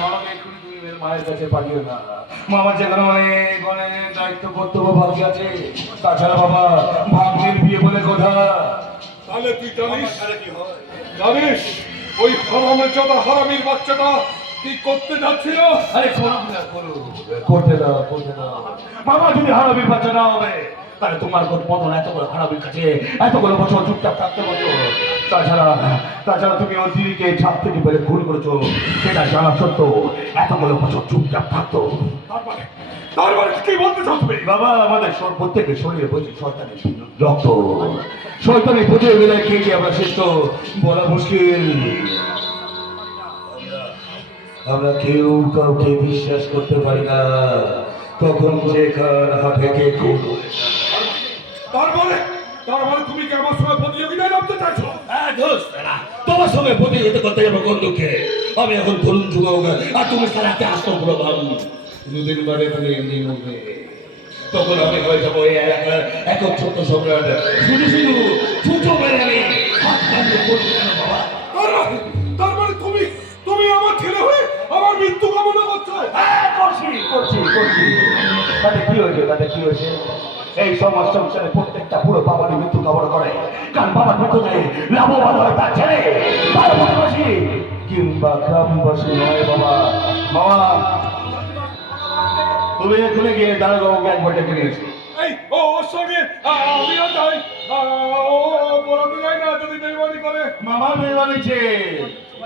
মামাকে এক্ষুনি তুমি মায়ের কাছে পাঠিও না। মামা যেখানে অনেক অনেক দায়িত্ব কর্তব্য বাকি আছে। তাছাড়া বাবা ভাগ্নের বিয়ে বলে কথা। তাহলে তুই জানিস জানিস ওই হারামের জাদা হারামির বাচ্চাটা কি করতে যাচ্ছিল? আরে করুক না, করুক, করতে দাও, করতে দাও। মামা যদি হারামির বাচ্চা না হবে তাহলে তোমার মতন এত বড় হারামির কাছে এতগুলো বছর চুপচাপ থাকতে বলছো। তাছাড়া তাছাড়া তুমি ওর দিদিকে ছাদ থেকে পেরে খুন করেছো, সেটা জানা সত্য এতগুলো বছর চুপচাপ থাকতো। তারপরে কি বলতে চাও তুমি? বাবা আমাদের প্রত্যেকের শরীরে বলছি শয়তানের রক্ত, শয়তানের বুঝে গেলে কে কি আমরা শ্রেষ্ঠ বলা মুশকিল। আমরা কেউ কাউকে বিশ্বাস করতে পারি না, কখন যে কার হাতে কে খুন। তারপরে তারপরে তুমি কি আমার সঙ্গে প্রতিযোগিতায় নামতে চাইছো? হ্যাঁ দোস্ত, তোমার সঙ্গে প্রতিযোগিতা করতে যাবো কোন দুঃখে? আমি এখন তরুণ যুবক আর তুমি সারাতে আসতো প্রভাব। দুদিন বাদে তুমি এমনি মধ্যে তখন আমি হয়ে যাবো এই এলাকার এক ছোট্ট সম্রাট। শুধু শুধু ছুটো মেরে আমি বাবা। তার মানে তুমি তুমি আমার ছেলে হয়ে আমার মৃত্যু কামনা করছো? হ্যাঁ করছি করছি করছি। তাতে কি হয়েছে, তাতে কি হয়েছে? এই সমাজ সংসারে প্রত্যেকটা পুরো বাবারই মৃত্যু কামনা করে, কারণ বাবার মৃত্যুতে লাভবান হয় তার ছেলে, তার প্রতিবাসী কিংবা গ্রামবাসী নয়। বাবা বাবা তুমি এখানে গিয়ে দাঁড়াবাবুকে একবার ডেকে নিয়েছি। এই ও ওর সঙ্গে আমিও যাই। ও বলতে যাই না যদি বেইমানি করে। মামা মেয়ে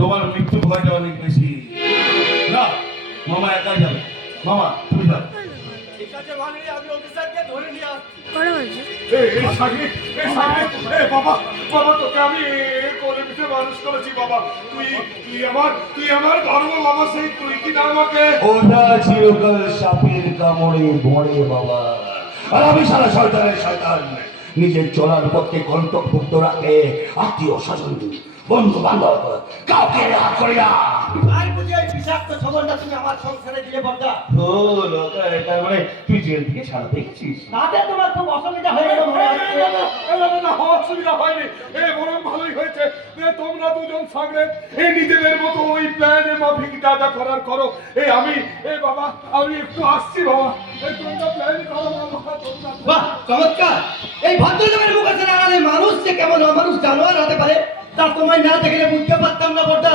তোমার মৃত্যু ভয়টা অনেক বেশি। না মামা একাই যাবে। মামা তুমি যাও। ঠিক আছে মানে আমি অফিসারকে ধরে নিয়ে আসছি। বাবা বাবা তোকে আমি করে পিঠে মানুষ করেছি বাবা। তুই আমার গর্ব বাবা। সেই তুই কি না আমাকে ওটা চিরকাল সাপের কামড়ে ভরে বাবা। আর আমি সারা শয়তানের শয়তান। নিজের চলার পথে কণ্ঠভুক্ত রাখে আত্মীয় স্বজন বন্ধু বান্ধব কাউকে হাত করি না। আর বুঝি এই বিষাক্ত খবরটা তুমি আমার সংসারে দিয়ে বলতা? ও লোকা, তার মানে তুই জেল থেকে ছাড়া দেখেছিস? তাতে তোমার খুব অসুবিধা হয়ে গেল মনে হচ্ছে। না অসুবিধা হয়নি, বরং ভালোই হয়েছে। তোমরা দুজন সাগরে নিজেদের মতো ওই প্ল্যানে মাফিক যা যা করার করো। আমি বাবা আমি একটু আসছি বাবা। তোমরা প্ল্যান করো বাবা। বাহ চমৎকার! এই ভদ্রলোকের মুখে আড়ালে মানুষ যে কেমন অমানুষ জানোয়ার হতে পারে তা তোমায় না দেখলে বুঝতে পারতাম না বড়দা।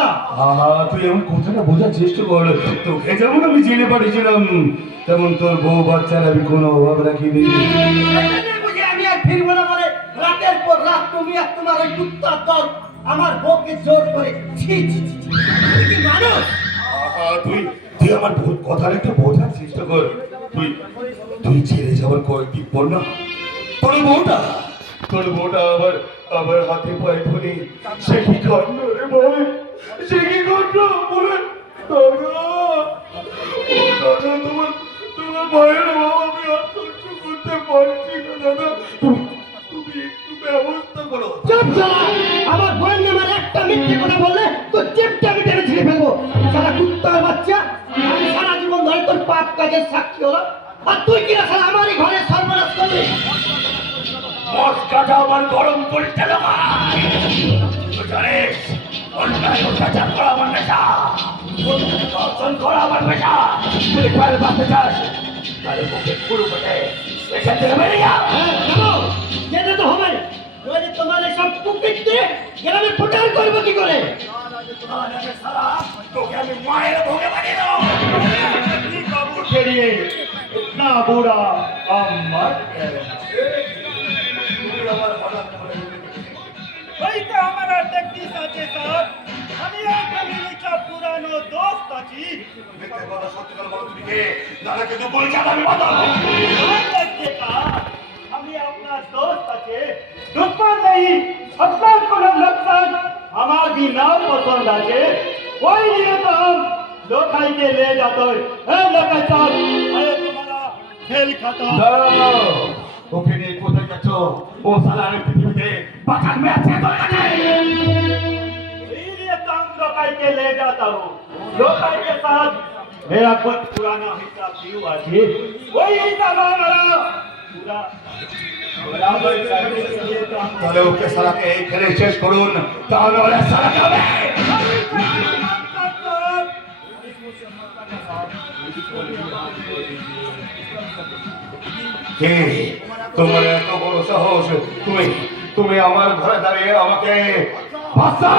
তুই এমন কথাটা বোঝার চেষ্টা কর। তোকে যেমন আমি জেনে পাঠিয়েছিলাম তেমন তোর বউ বাচ্চার আমি কোনো অভাব রাখিনি। বুঝি আমি আর ফিরবো না বলে রাতের পর রাত তুমি আর তোমার ওই কুত্তার দল আমার বউকে জোর করে ছি ছি ছি ছি। তুমি কি মানুষ? তুই তুই আমার ভুল কথাটা একটু বোঝার চেষ্টা কর। তুই তুই ছেড়ে যাওয়ার কয়েকদিন পর না তোর বউটা আবার আবার হাতে পায়ে ধরে সে কি কান্ড রে বলে, সে কি কান্ড বলে দাদা তোমার তোমার ভয়ের অভাব আমি আর সহ্য করতে পারছি না দাদা। তুমি একটু ব্যবস্থা করো। চুপ শালা! আমার বোন নামের একটা মিথ্যে কথা বললে তো চেপটা আমি টেনে ছিঁড়ে ফেলবো। শালা কুত্তার বাচ্চা! আমি সারা জীবন ধরে তোর পাপ কাজের সাক্ষী হলাম আর তুই কিনা শালা আমারই ঘরে সর্বনাশ করলি। মশকাটা আমার গরম করতে জানিস অন্যায় অত্যাচার করা আমার নেশা, দর্শন করা আমার নেশা। তুই পায়ের বাঁচতে চাস তাহলে মুখে পুরো করে এখান থেকে বেরিয়ে যা। যেতে তো হবে, নইলে তোমার এসব কুকীর্তি গ্রামে প্রচার করবো কি করে? তোকে আমি মায়ের ভোগে বানিয়ে দেবো। বেরিয়ে না বুড়া আমার वही तो हमारा टेक्निक আছে স্যার। আমি এই ফ্যামিলি কা পুরানো দোস্ত আছি। মিথ্যে কথা সত্যি কথা বলো তুমি কে? দাদাকে তো বলে যাবে আমি বাধা। আমি আপনার দোস্ত আছে, দুশ্মন नहीं। আপনার কোনো লোকসান আমার भी नाम पसंद আছে। ওই लिए तो हम लोकाई के ले जाते हैं। ए लोकाई साहब, अरे तुम्हारा खेल खत्म। দাঁড়াও, ওকে নিয়ে কোথায় যাচ্ছ? ও সালা আমি পৃথিবীতে বাঁচার মেয়ে আছে তোর কাছে। इसीलिए तो हम लोकाई के ले जाता हूँ। लोकाई के साथ मेरा कुछ पुराना हिसाब भी हुआ थी, वही हिसाब हमारा पूरा बराबर करने के लिए तो हम তাহলে ওকে সালাকে এইখানে শেষ করুন, তাহলে ওরা সালাকে হবে। কে তোমার এত বড় সাহস? তুমি তুমি আমার ঘরে দাঁড়িয়ে আমাকে ভাষা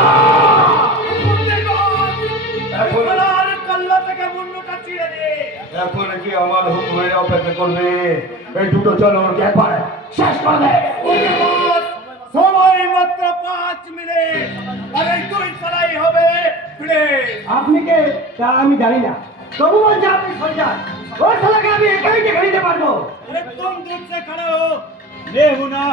এখন এখন কি আমার হুকুমের অপেক্ষা করবে? এই দুটো চলো ওকে একবার শেষ করে দে। সময় মাত্র 5 মিনিট আর এই দুই ফলাই হবে প্লেন। আপনি কে তা আমি জানি না, তবু বলছি আপনি সরে যান। ওই শালাকে আমি একাই দেখে নিতে পারবো। एकदम दूर से खड़े हो, मैं हूं ना।